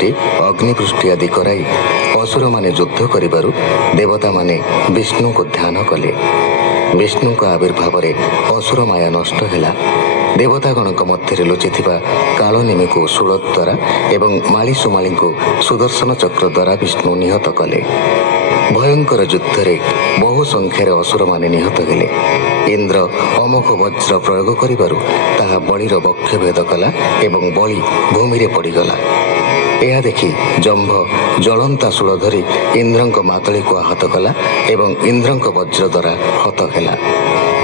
ବୃଷ୍ଟି ଅଗ୍ନିବୃଷ୍ଟି ଆଦି କରାଇ ଅସୁରମାନେ ଯୁଦ୍ଧ କରିବାରୁ ଦେବତାମାନେ ବିଷ୍ଣୁଙ୍କୁ ଧ୍ୟାନ କଲେ। ବିଷ୍ଣୁଙ୍କ ଆବିର୍ଭାବରେ ଅସୁର ମାୟା ନଷ୍ଟ ହେଲା। ଦେବତାଗଣଙ୍କ ମଧ୍ୟରେ ଲୁଚିଥିବା କାଳନେମିକୁ ଶୂଳ ଦ୍ୱାରା ଏବଂ ମାଳି ସୁମାଳିଙ୍କୁ ସୁଦର୍ଶନ ଚକ୍ର ଦ୍ୱାରା ବିଷ୍ଣୁ ନିହତ କଲେ। ଭୟଙ୍କର ଯୁଦ୍ଧରେ ବହୁ ସଂଖ୍ୟାରେ ଅସୁରମାନେ ନିହତ ହେଲେ। ଇନ୍ଦ୍ର ଅମୋଘ ବଜ୍ର ପ୍ରୟୋଗ କରିବାରୁ ତାହା ବଳିର ବକ୍ଷ ଭେଦ କଲା ଏବଂ ବଳି ଭୂମିରେ ପଡ଼ିଗଲା। ଏହା ଦେଖି ଜମ୍ଭ ଜ୍ୱଳନ୍ତା ଶୂଳ ଧରି ଇନ୍ଦ୍ରଙ୍କ ମାତଳିକୁ ଆହତ କଲା ଏବଂ ଇନ୍ଦ୍ରଙ୍କ ବଜ୍ର ଦ୍ୱାରା ହତ ହେଲା।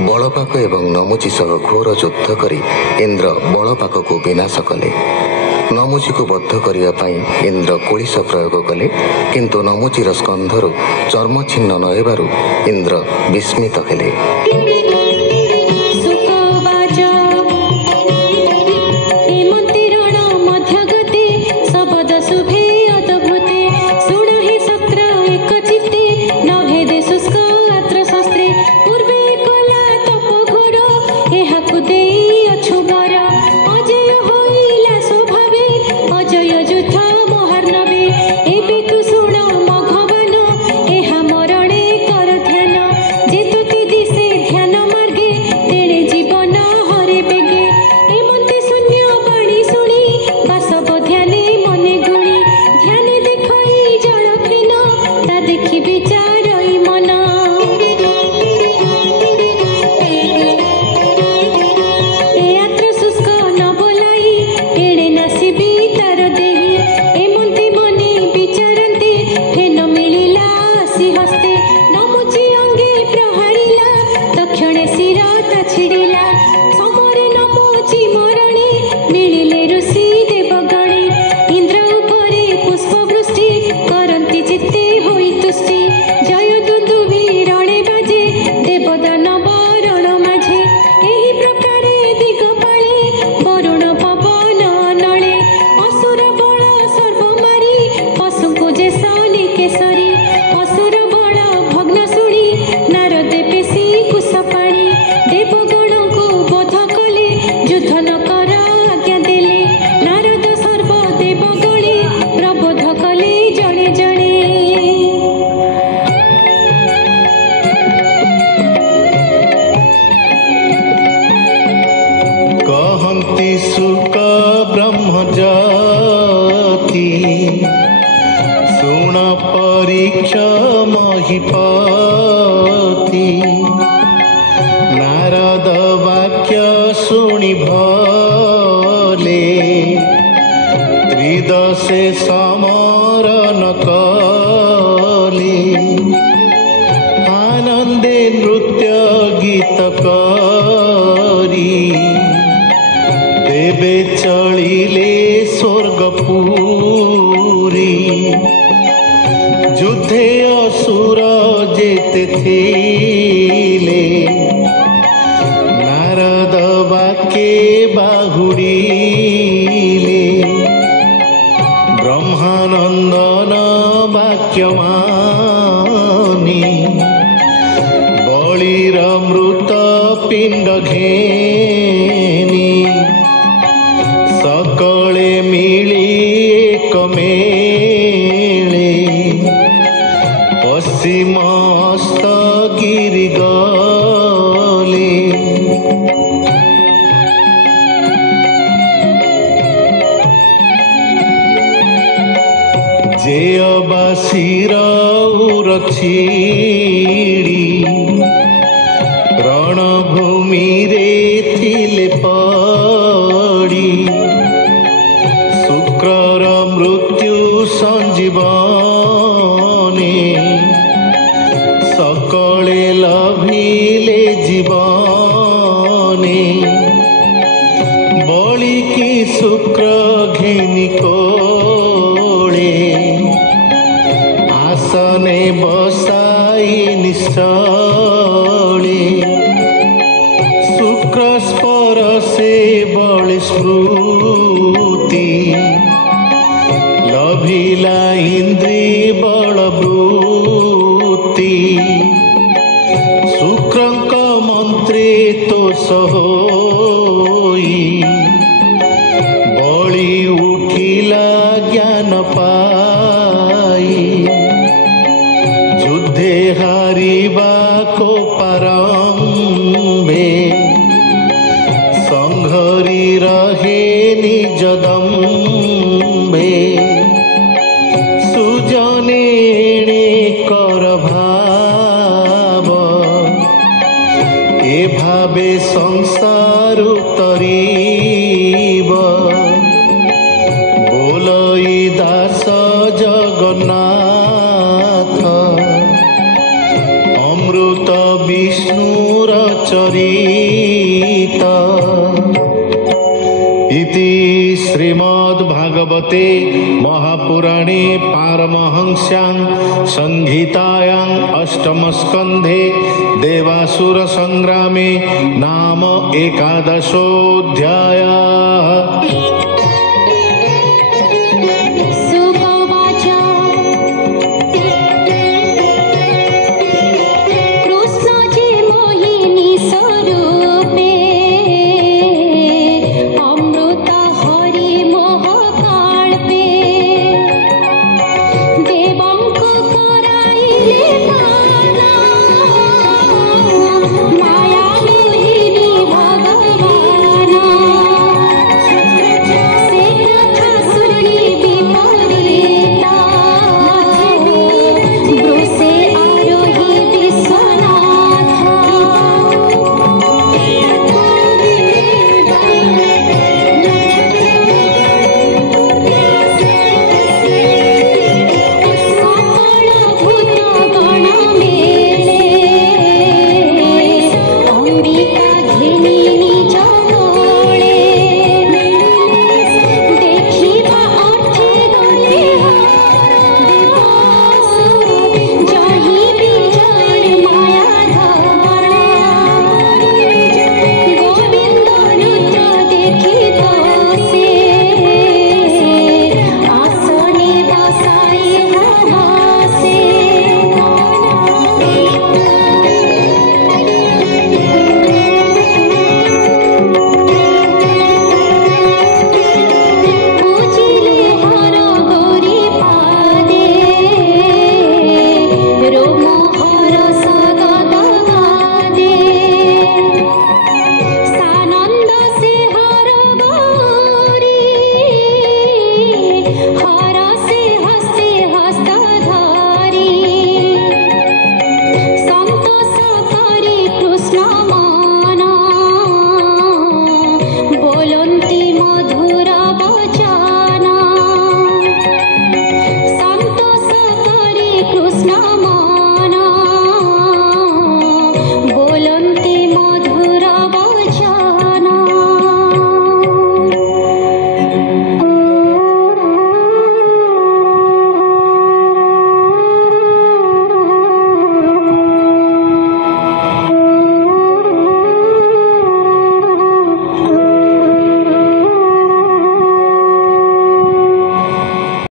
ବଳପାକ ଏବଂ ନମୁଚି ସହ ଘୋର ଯୁଦ୍ଧ କରି ଇନ୍ଦ୍ର ବଳପାକକୁ ବିନାଶ କଲେ। ନମୁଚିକୁ ବଦ୍ଧ କରିବା ପାଇଁ ଇନ୍ଦ୍ର କୁଳିଶ ପ୍ରୟୋଗ କଲେ, କିନ୍ତୁ ନମୁଚିର ସ୍କନ୍ଧରୁ ଚର୍ମ ଛିନ୍ନ ନ ହେବାରୁ ଇନ୍ଦ୍ର ବିସ୍ମିତ ହେଲେ। नारद वाक्य शुणी भले त्रिदशे समरण कले आनंदे नृत्य गीत करी देवे चलिले स्वर्गपुरी युद्धे असुर जेते थिले नारद वाक्ये बाहुड़िले ब्रह्मानंदन वाक्यमानी बलिर मृत पिंड घेनी सकले मिली एकमेळे पश्चिमस्त गिरि गले जेयबासीर उरछिड़ी रणभूमि रे थिले पड़ी शुक्रर मृत्यु संजीवनी सकले लभिले जीवनी बलि की शुक्र घेनी कोले आसने बसाई निश्चले शुक्र स्पर्शे बलि स्मृति लभिला इंद्री बलवृत्ति शुक्रंक मंत्रे तोष होई बलि उठिला ज्ञान ଭାବେ ସଂସାରୁ ତରିବ ବୋଲଇ ଦାସ ଜଗନ୍ନାଥ ଅମୃତ ବିଷ୍ଣୁର ଚରିତ इति श्रीमद्भागवते महापुराणे पारमहंस्यां संहितायां अष्टमस्कन्धे देवासुर संग्रामे नाम 11 अध्यायः।